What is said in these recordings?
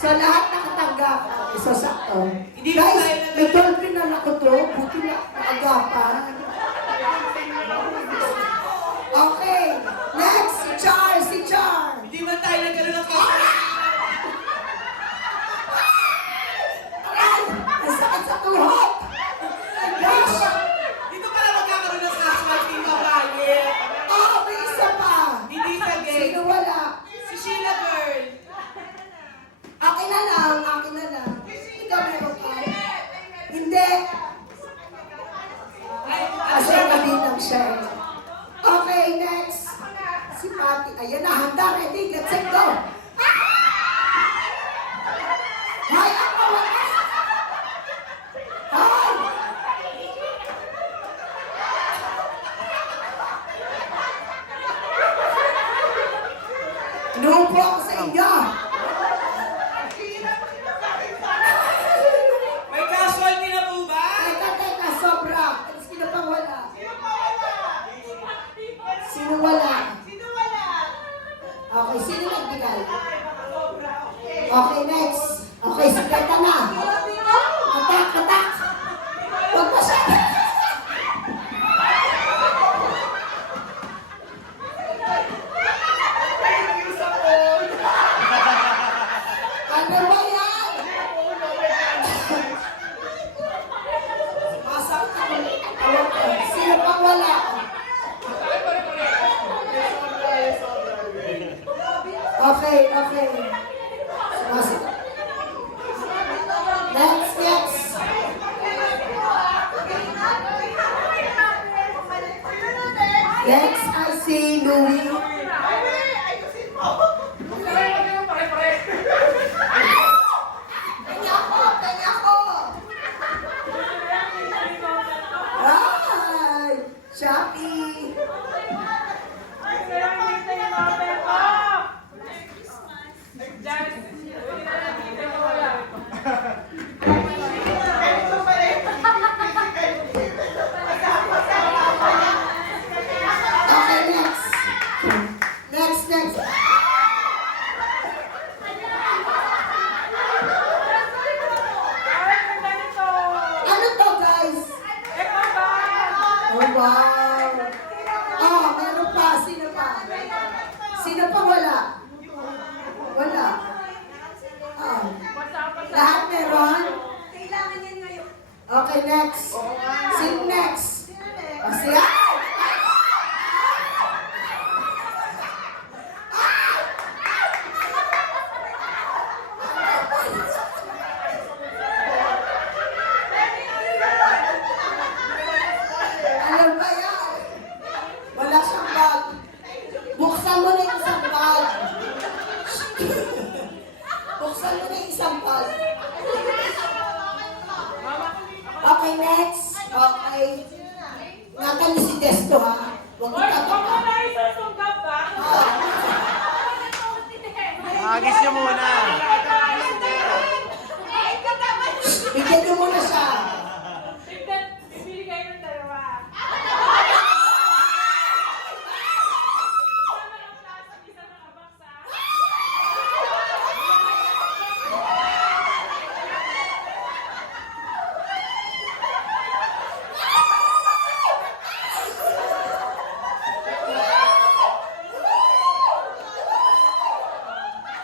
So, lahat nakatanggap. So, sakto. Hindi Guys, ba tayo may dolphin na ako to. Buti na nakagapan. Okay. Next, si Char. Si Char. Hindi man tayo nagkaroon ng casualty. Aray! Ang sakit sa tuhod. Gosh! Dito pala magkakaroon ng casualty babae. Oh, may isa pa. Hindi sa gay. Sino wala? Si Sheila girl. Akin na lang. Akin na lang. Ikaw meron pa. Hindi. Kasi kabinang siya. Okay, next. Si Patty. Ayan na, handa, ready, let's go. Hay, ako, wala. Hay! Inuupo ako sa inyo. May casualty na po ba? Teka, sobra. Sino pang wala? Sino wala? Okay, sino nagbigay? Okay, next. Okay, si Teta na. Katak. Huwag masyado. Ano ba yan? Masak ka. Sino pang wala? Okay. Sumasit. Next. Next, I see Louie. Kanya ko. Ay, Shopee. Okay, next. Ano to, guys? Oh, wow. Oh, meron pa. Sino pa? Sino pa wala? Wala. Oh. Lahat meron? Okay, next. Sino next? Oh, siya? Alam ba yan? Wala siyang bag. Buksan mo na yung isang bag. Buksan mo na yung isang bag. Okay, next. Okay. Nakan si Desto, ha? Huwag mo tatapa. Agis nyo muna. Bigyan niyo muna siya.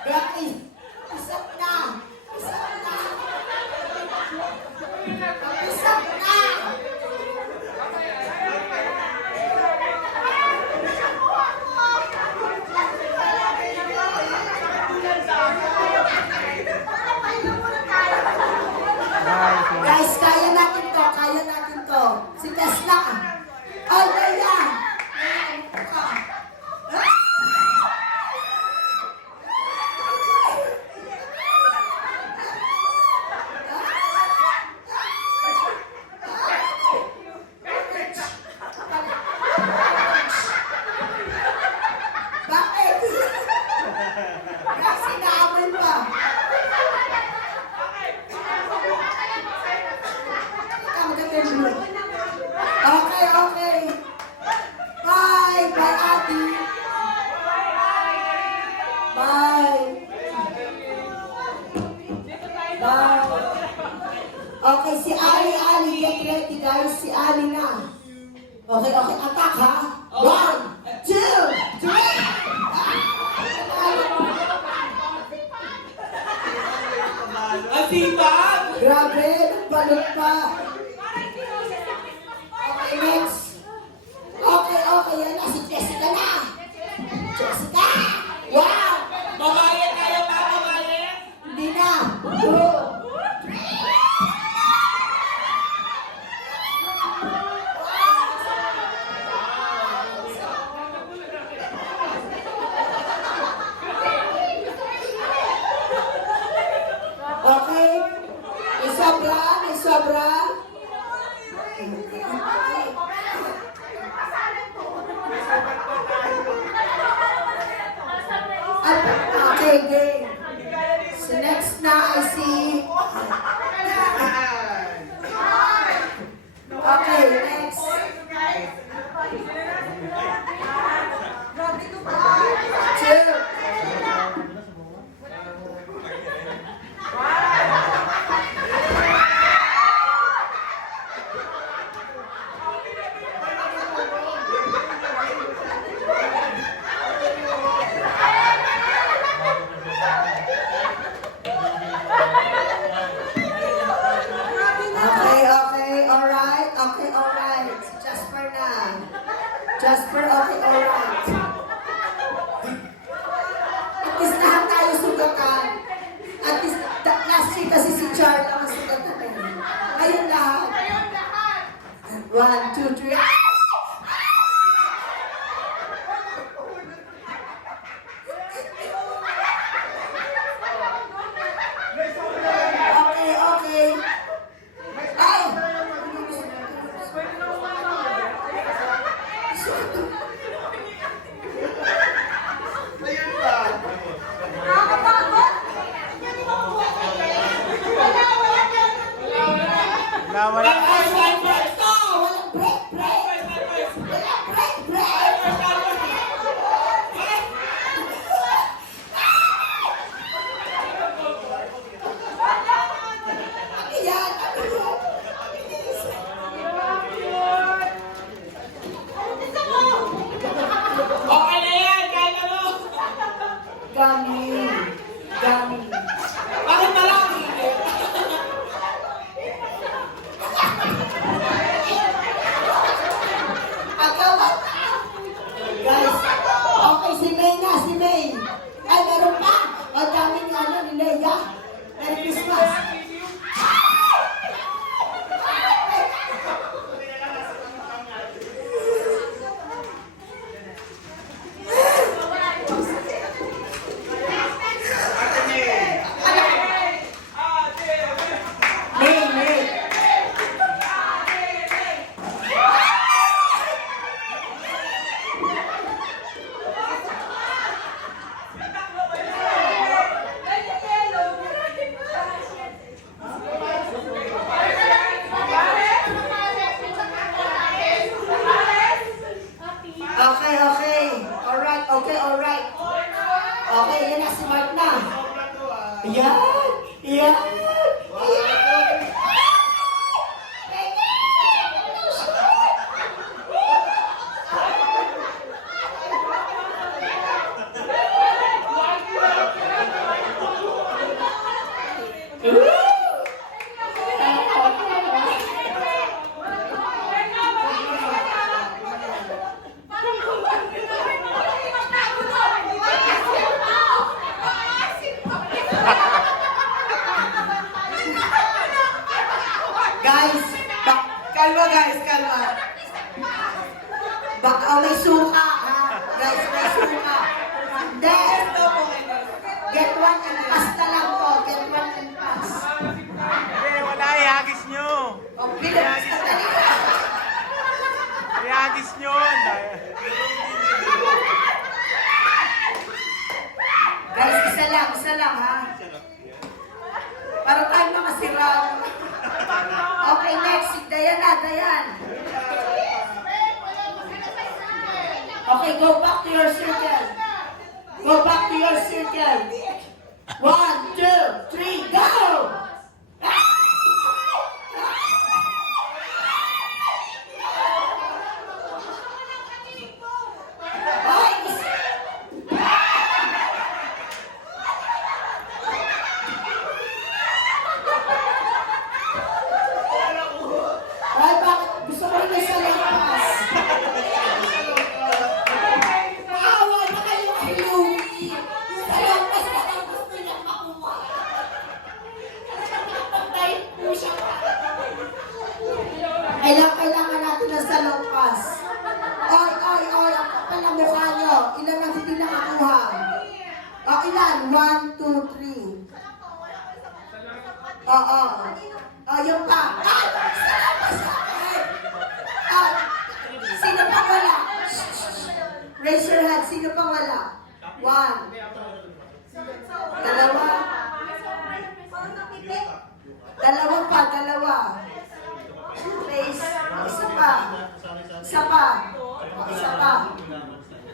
Grabe. Wow. Okay, si Ali, get ready guys. Si Ali na. Okay, attack ha. 1, 2, 3. Ang sipag! Grabe, nagbalot pa. Okay, next. Okay, yan na. Si Jessica na. Jessica! Wow! Babayan kayo pa, babayan! Hindi na. 2. Okay? May sobra? Okay, game. So next na I see. Okay, next. Two. Okay, alright. Si Jasper na. Jasper, okay, alright. At least lahat tayo sugatan. At least, last week kasi si Char lang ang sugatan na yun. Ngayon lahat. 1, 2, 3. Okay. Ay! Wala. Walang break. Ayan, Okay na yan, kahit ano! Gami. Bakit na lang? Guys, okay, si May. Ay, meron pa. Ang dami ni ni Leia. Merry Christmas. May. Okay. Alright. Okay, yan na si Mark na. Yan. Kalma. Baka may suka, ha? Guys, may suka. Hindi. Get one and pass na lang po. Get one and pass. Hindi, wala. Ihagis nyo. O, bilis. Ihagis nyo. Guys, isa lang, ha? Para tayo mga sirang. Okay, next. Si Dayan. Okay, go back to your circle. 1, 2, 3, go! Kailangan natin ng salong pass. Oy, ang kapal ang mukha nyo. Ilan ang hindi nakakuha? O, ilan? 1, 2, 3. Oo. O, yung pa. Ay, salamat!